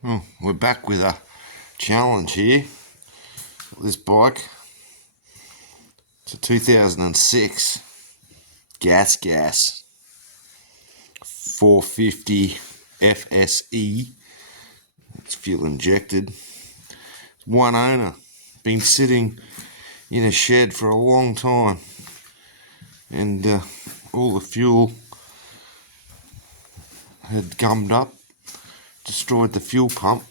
Well, we're back with a challenge here. This bike, it's a 2006 GasGas 450 FSE. It's fuel injected. It's one owner, been sitting in a shed for a long time, and all the fuel had gummed up, destroyed the fuel pump.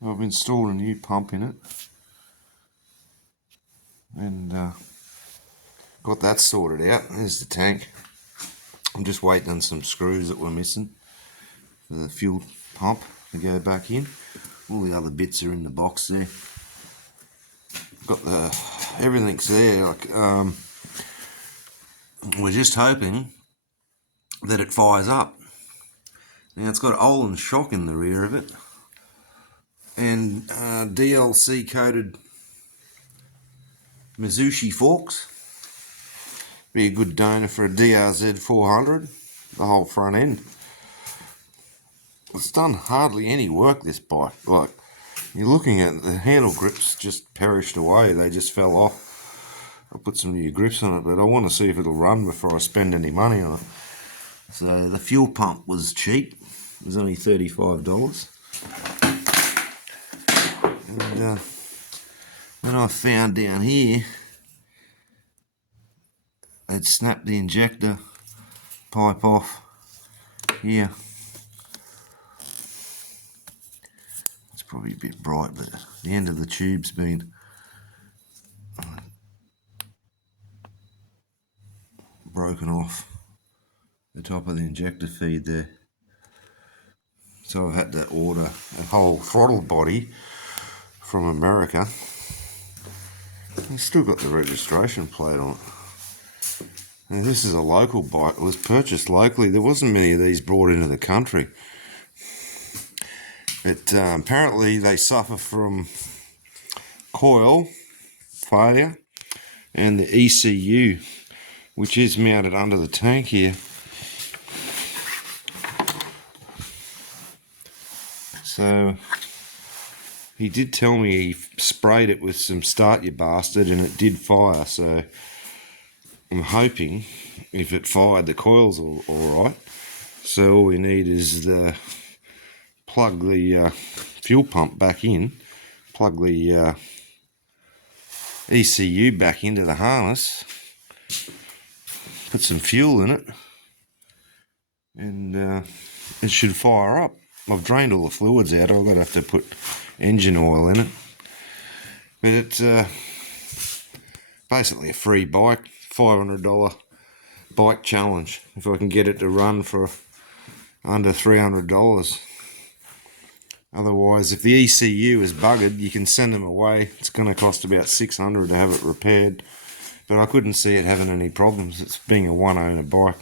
I've installed a new pump in it and got that sorted out. There's the tank. I'm just waiting on some screws that were missing for the fuel pump to go back in. All the other bits are in the box there. Got everything's there. We're just hoping that it fires up. Now it's got Olin shock in the rear of it, and DLC coated Mizushi forks. Be a good donor for a DRZ 400, the whole front end. It's done hardly any work, this bike. Like, you're looking at the handle grips just perished away, they just fell off. I'll put some new grips on it, but I want to see if it'll run before I spend any money on it. So the fuel pump was cheap, it was only $35. And then I found down here, they'd snapped the injector pipe off here. It's probably a bit bright, but the end of the tube's been broken off the top of the injector feed there. So I've had to order a whole throttle body from America. It's still got the registration plate on it. Now, this is a local bike. It was purchased locally. There wasn't many of these brought into the country. But apparently they suffer from coil failure and the ECU, which is mounted under the tank here. So he did tell me he sprayed it with some Start You Bastard and it did fire. So I'm hoping if it fired, the coil's all right. So all we need is plug the fuel pump back in, plug the ECU back into the harness, put some fuel in it, and it should fire up. I've drained all the fluids out. I'm going to have to put engine oil in it. But it's basically a free bike, $500 bike challenge. If I can get it to run for under $300. Otherwise, if the ECU is buggered, you can send them away. It's going to cost about $600 to have it repaired. But I couldn't see it having any problems. It's being a one-owner bike.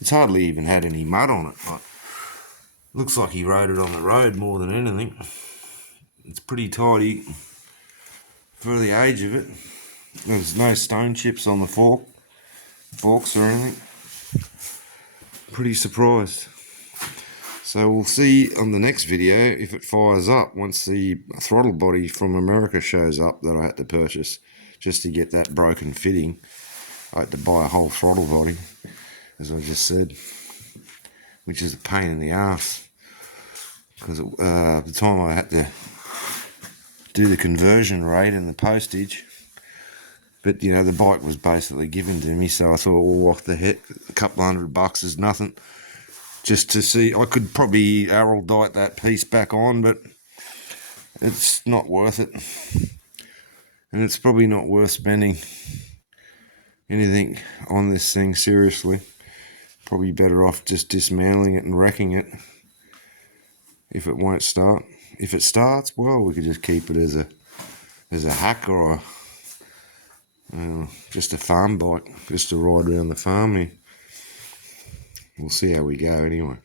It's hardly even had any mud on it. Like, looks like he rode it on the road more than anything. It's pretty tidy for the age of it. There's no stone chips on the forks or anything. Pretty surprised. So we'll see on the next video if it fires up once the throttle body from America shows up that I had to purchase just to get that broken fitting. I had to buy a whole throttle body, as I just said, which is a pain in the ass. Because at the time I had to do the conversion rate and the postage, but you know, the bike was basically given to me, so I thought, well, what the heck, a couple $100 is nothing. Just to see, I could probably araldite that piece back on, but it's not worth it. And it's probably not worth spending anything on this thing, seriously. Probably better off just dismantling it and wrecking it if it won't start. If it starts, well, we could just keep it as a hack or just a farm bike, just to ride around the farm here. We'll see how we go anyway.